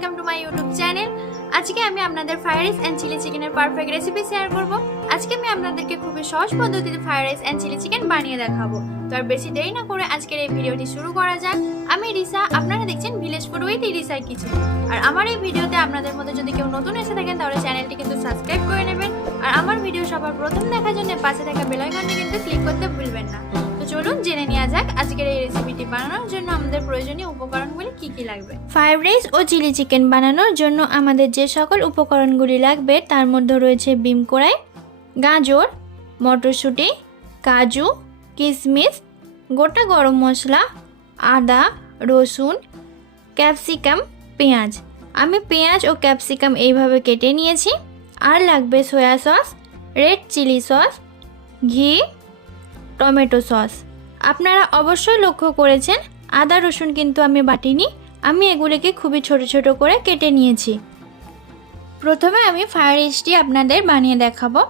Welcome to my YouTube channel. আজকে আমি আপনাদের ফ্রাইড রাইস এন্ড চিলি চিকেনের পারফেক্ট রেসিপি শেয়ার করব। আজকে আমি আপনাদেরকে খুবই সহজ পদ্ধতিতে fried rice and chili chicken বানিয়ে দেখাবো। তো আর বেশি দেরি না করে আজকের এই ভিডিওটি শুরু করা যাক। আমি রিসা, আপনারা দেখছেন ভিলেজ ফুড উইথ রিসার কিচেন। আর আমার এই ভিডিওতে আপনাদের মধ্যে যদি কেউ নতুন এসে থাকেন তাহলে চ্যানেলটি কিন্তু সাবস্ক্রাইব করে নেবেন। আর আমার ভিডিও সবার প্রথম দেখার জন্য পাশে থাকা বেল আইকনটি কিন্তু ক্লিক করতে ভুলবেন না। তো চলুন জেনে নেওয়া যাক আজকের এই রেসিপিটি বানানোর জন্য আমাদের প্রয়োজনীয় উপকরণগুলি কি কি লাগবে। ফ্রাইড রাইস ও চিলি চিকেন বানানোর জন্য আমাদের যে সকল উপকরণগুলি লাগবে তার মধ্যে রয়েছে বিম কড়াই, গাজর, মটরশুঁটি, কাজু, কিশমিশ, গোটা গরম মশলা, আদা, রসুন, ক্যাপসিকাম, পেঁয়াজ। আমি পেঁয়াজ ও ক্যাপসিকাম এইভাবে কেটে নিয়েছি। আর লাগবে soya sauce, red chili sauce, ঘি, টমেটো সস। আপনারা অবশ্যই লক্ষ্য করেছেন আদা রসুন কিন্তু আমি বাটিনি, আমি এগুলিকে খুবই ছোট ছোট করে কেটে নিয়েছি। প্রথমে আমি ফ্রাইড রাইসটি আপনাদের বানিয়ে দেখাবো।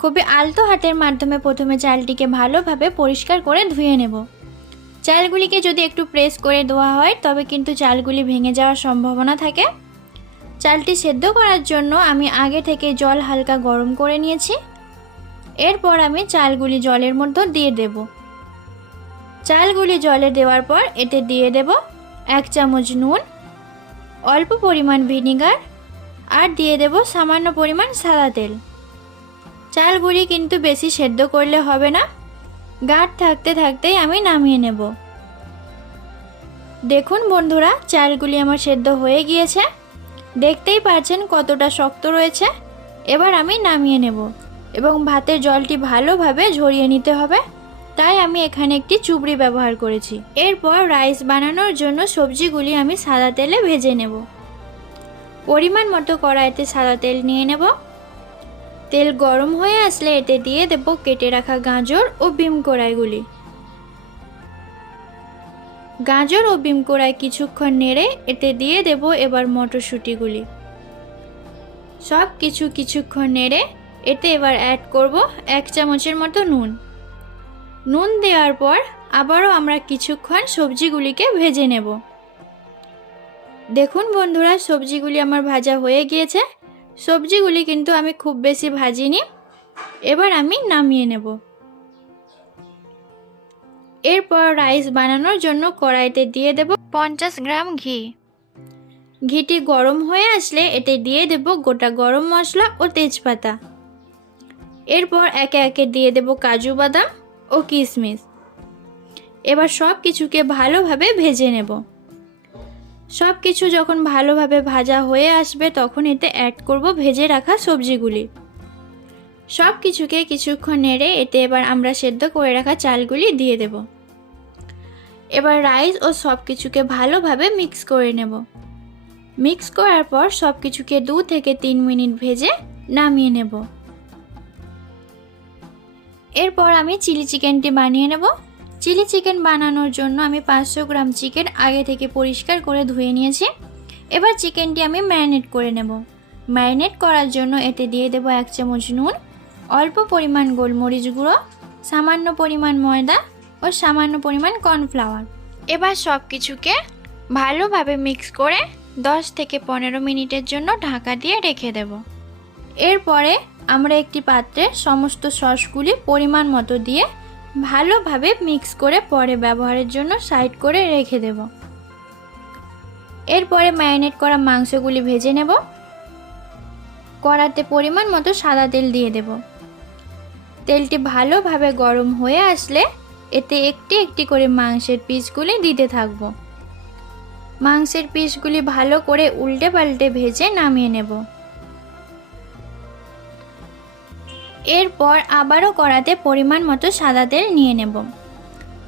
খুবই আলতো হাতের মাধ্যমে প্রথমে চালটিকে ভালোভাবে পরিষ্কার করে ধুয়ে নেব। চালগুলিকে যদি একটু প্রেস করে ধোয়া হয় তবে কিন্তু চালগুলি ভেঙে যাওয়ার সম্ভাবনা থাকে। চালটি সেদ্ধ করার জন্য আমি আগে থেকে জল হালকা গরম করে নিয়েছি। এরপর আমি চালগুলি জলের মধ্যে দিয়ে দেব। চালগুলি জলে দেওয়ার পর এতে দিয়ে দেব 1 চামচ নুন, অল্প পরিমাণ ভিনিগার আর দিয়ে দেব সামান্য পরিমাণ সাদা তেল। চালগুলি কিন্তু বেশি সেদ্ধ করলে হবে না, গাঢ় থাকতে থাকতেই আমি নামিয়ে নেব। দেখুন বন্ধুরা, চালগুলি আমার সেদ্ধ হয়ে গিয়েছে, দেখতেই পাচ্ছেন কতটা শক্ত রয়েছে। এবার আমি নামিয়ে নেব এবং ভাতের জলটি ভালোভাবে ঝরিয়ে নিতে হবে, তাই আমি এখানে একটি চুবড়ি ব্যবহার করেছি। এরপর রাইস বানানোর জন্য সবজিগুলি আমি সাদা তেলে ভেজে নেব। পরিমাণ মতো কড়াইতে সাদা তেল নিয়ে নেব। তেল গরম হয়ে আসলে এতে দিয়ে দেব কেটে রাখা গাজর ও বিম কড়াইগুলি। গাজর ও বিম কড়াই কিছুক্ষণ নেড়ে এতে দিয়ে দেব এবার মটরশুঁটিগুলি। সব কিছুক্ষণ নেড়ে এতে এবার অ্যাড করব 1 চামচের মতো নুন। নুন দেওয়ার পর আবারও আমরা কিছুক্ষণ সবজিগুলিকে ভেজে নেব। দেখুন বন্ধুরা, সবজিগুলি আমার ভাজা হয়ে গিয়েছে। সবজিগুলি কিন্তু আমি খুব বেশি ভাজিনি। এবার আমি নামিয়ে নেব। এরপর রাইস বানানোর জন্য কড়াইতে দিয়ে দেব 50 গ্রাম ঘি। ঘিটি গরম হয়ে আসলে এতে দিয়ে দেব গোটা গরম মশলা ও তেজপাতা। এরপর একে একে দিয়ে দেব কাজু বাদাম ও কিশমিশ। এবার সব কিছুকে ভালোভাবে ভেজে নেব। সব কিছু যখন ভালোভাবে ভাজা হয়ে আসবে তখন এতে অ্যাড করব ভেজে রাখা সবজিগুলি। সব কিছুকে কিছুক্ষণ নেড়ে এতে এবার আমরা সেদ্ধ করে রাখা চালগুলি দিয়ে দেব। এবার রাইস ও সব কিছুকে ভালোভাবে মিক্স করে নেব। মিক্স করার পর সব কিছুকে 2 থেকে 3 মিনিট ভেজে নামিয়ে নেব। এরপর আমি চিলি চিকেনটি বানিয়ে নেব। চিলি চিকেন বানানোর জন্য আমি 500 গ্রাম চিকেন আগে থেকে পরিষ্কার করে ধুয়ে নিয়েছি। এবার চিকেনটি আমি ম্যারিনেট করে নেব। ম্যারিনেট করার জন্য এতে দিয়ে দেব 1 চামচ নুন, অল্প পরিমাণ গোলমরিচ গুঁড়ো, সামান্য পরিমাণ ময়দা ও সামান্য পরিমাণ কর্নফ্লাওয়ার। এবার সব কিছুকে ভালোভাবে মিক্স করে 10 থেকে 15 মিনিটের জন্য ঢাকা দিয়ে রেখে দেব। এরপরে আমরা একটি পাত্রে সমস্ত সসগুলি পরিমাণ মতো দিয়ে ভালোভাবে মিক্স করে পরে ব্যবহারের জন্য সাইড করে রেখে দেব। এরপরে ম্যারিনেট করা মাংসগুলি ভেজে নেব। কড়াতে পরিমাণ মতো সাদা তেল দিয়ে দেব। তেলটি ভালোভাবে গরম হয়ে আসলে এতে একটি একটি করে মাংসের পিসগুলি দিতে থাকব। মাংসের পিসগুলি ভালো করে উল্টে পাল্টে ভেজে নামিয়ে নেব। এরপর আবারও কড়াতে পরিমাণ মতো সাদা তেল নিয়ে নেব।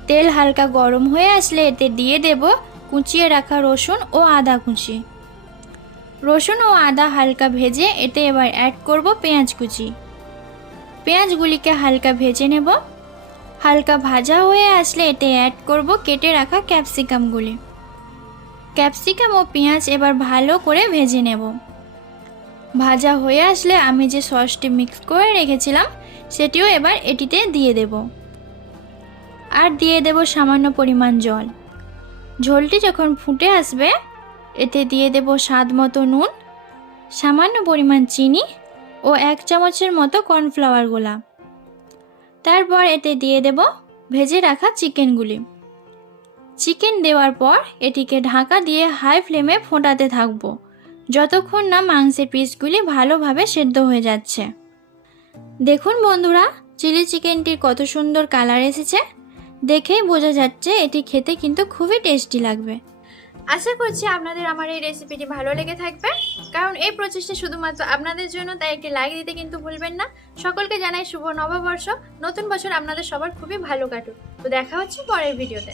তেল হালকা গরম হয়ে আসলে এতে দিয়ে দেব কুচিয়ে রাখা রসুন ও আদা কুচি। রসুন ও আদা হালকা ভেজে এতে এবার অ্যাড করব পেঁয়াজ কুচি। পেঁয়াজগুলিকে হালকা ভেজে নেব। হালকা ভাজা হয়ে আসলে এতে অ্যাড করব কেটে রাখা ক্যাপসিকামগুলি। ক্যাপসিকাম ও পেঁয়াজ এবার ভালো করে ভেজে নেব। ভাজা হয়ে আসলে আমি যে সসটি মিক্স করে রেখেছিলাম সেটিও এবার এটিতে দিয়ে দেব। আর দিয়ে দেব সামান্য পরিমাণ জল। ঝোলটি যখন ফুটে আসবে এতে দিয়ে দেব স্বাদ মতো নুন, সামান্য পরিমাণ চিনি ও 1 চামচের মতো কর্নফ্লাওয়ার গোলা। তারপর এতে দিয়ে দেব ভেজে রাখা চিকেনগুলি। চিকেন দেওয়ার পর এটিকে ঢাকা দিয়ে হাই ফ্লেমে ফোটাতে থাকবো যতক্ষণ না মাংসের পিসগুলি ভালোভাবে সেদ্ধ হয়ে যাচ্ছে। দেখুন বন্ধুরা, চিলি চিকেনটির কত সুন্দর কালার এসেছে, দেখেই বোঝা যাচ্ছে এটি খেতে কিন্তু খুবই টেস্টি লাগবে। আশা করছি আপনাদের আমার এই রেসিপিটি ভালো লেগে থাকবে, কারণ এই প্রচেষ্টা শুধুমাত্র আপনাদের জন্য, তাই একটি লাইক দিতে কিন্তু ভুলবেন না। সকলকে জানাই শুভ নববর্ষ, নতুন বছর আপনাদের সবার খুবই ভালো কাটুক। তো দেখা হচ্ছে পরের ভিডিওতে।